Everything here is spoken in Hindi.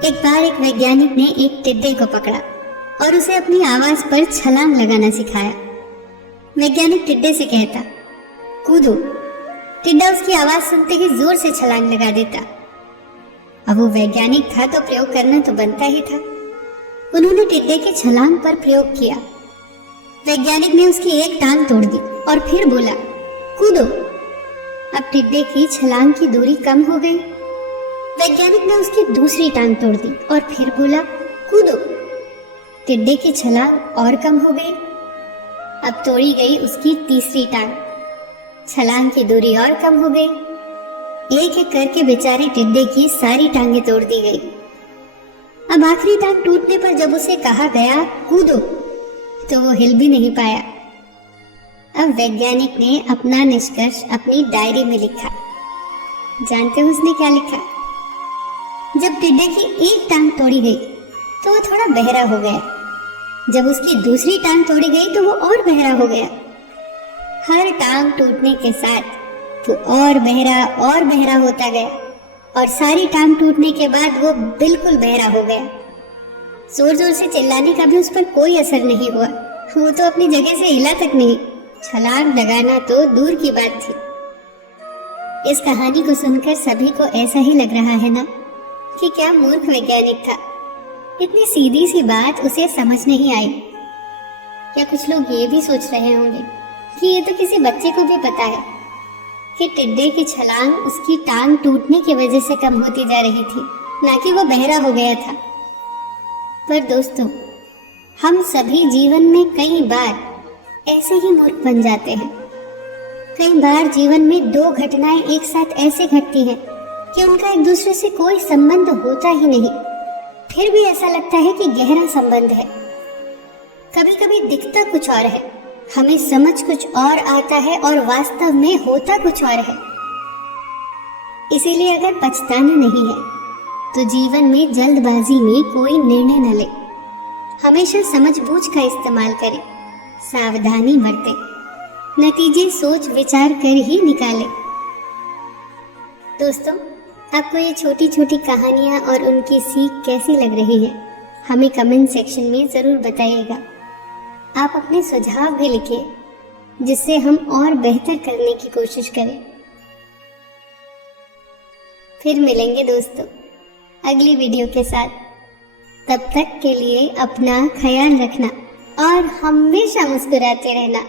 एक बार एक वैज्ञानिक ने एक टिड्डे को पकड़ा और उसे अपनी आवाज पर छलांग लगाना सिखाया। वैज्ञानिक टिड्डे से कहता, कूदो। टिड्डा उसकी आवाज सुनते ही जोर से छलांग लगा देता। अब वो वैज्ञानिक था तो प्रयोग करना तो बनता ही था। उन्होंने टिड्डे के छलांग पर प्रयोग किया। वैज्ञानिक ने उसकी एक टांग तोड़ दी और फिर बोला, कूदो। अब टिड्डे की छलांग की दूरी कम हो गई। वैज्ञानिक ने उसकी दूसरी टांग तोड़ दी और फिर बोला, कूदो। टिड्डे की छलांग और कम हो गई। अब तोड़ी गई उसकी तीसरी टांग। छलांग की दूरी और कम हो गई। एक एक करके बेचारे टिड्डे की सारी टांगें तोड़ दी गई। अब आखिरी टांग टूटने पर जब उसे कहा गया कूदो, तो वो हिल भी नहीं पाया। अब वैज्ञानिक ने अपना निष्कर्ष अपनी डायरी में लिखा। जानते हो उसने क्या लिखा? जब टिड्डे की एक टांग तोड़ी गई तो वो थोड़ा बहरा हो गया। जब उसकी दूसरी टांग तोड़ी गई तो वो और बहरा हो गया। हर टांग टूटने के साथ वो और बहरा होता गया और सारी टांग टूटने के बाद वो बिल्कुल बहरा हो गया। जोर जोर से चिल्लाने का भी उस पर कोई असर नहीं हुआ। वो तो अपनी जगह से हिला तक नहीं। छलांग लगाना तो दूर की बात थी। इस कहानी को सुनकर सभी को ऐसा ही लग रहा है ना कि क्या मूर्ख वैज्ञानिक था। इतनी सीधी सी बात उसे समझ नहीं आई। क्या कुछ लोग ये भी सोच रहे होंगे कि ये तो किसी बच्चे को भी पता है कि टिड्डे की छलांग उसकी टांग टूटने की वजह से कम होती जा रही थी, ना कि वो बहरा हो गया था। पर दोस्तों, हम सभी जीवन में कई बार ऐसे ही मूर्ख बन जाते हैं। कई बार जीवन में दो घटनाएं एक साथ ऐसे घटती हैं कि उनका एक दूसरे से कोई संबंध होता ही नहीं, फिर भी ऐसा लगता है कि गहरा संबंध है। कभी कभी दिखता कुछ और है, हमें समझ कुछ और आता है और वास्तव में होता कुछ और है। इसीलिए अगर पछताना नहीं है तो जीवन में जल्दबाजी में कोई निर्णय न ले। हमेशा समझबूझ का इस्तेमाल करें, सावधानी बरतें, नतीजे सोच विचार कर ही निकालें। दोस्तों, आपको ये छोटी छोटी कहानियाँ और उनकी सीख कैसी लग रही है, हमें कमेंट सेक्शन में ज़रूर बताइएगा। आप अपने सुझाव भी लिखिए जिससे हम और बेहतर करने की कोशिश करें। फिर मिलेंगे दोस्तों अगली वीडियो के साथ। तब तक के लिए अपना ख्याल रखना और हमेशा मुस्कुराते रहना।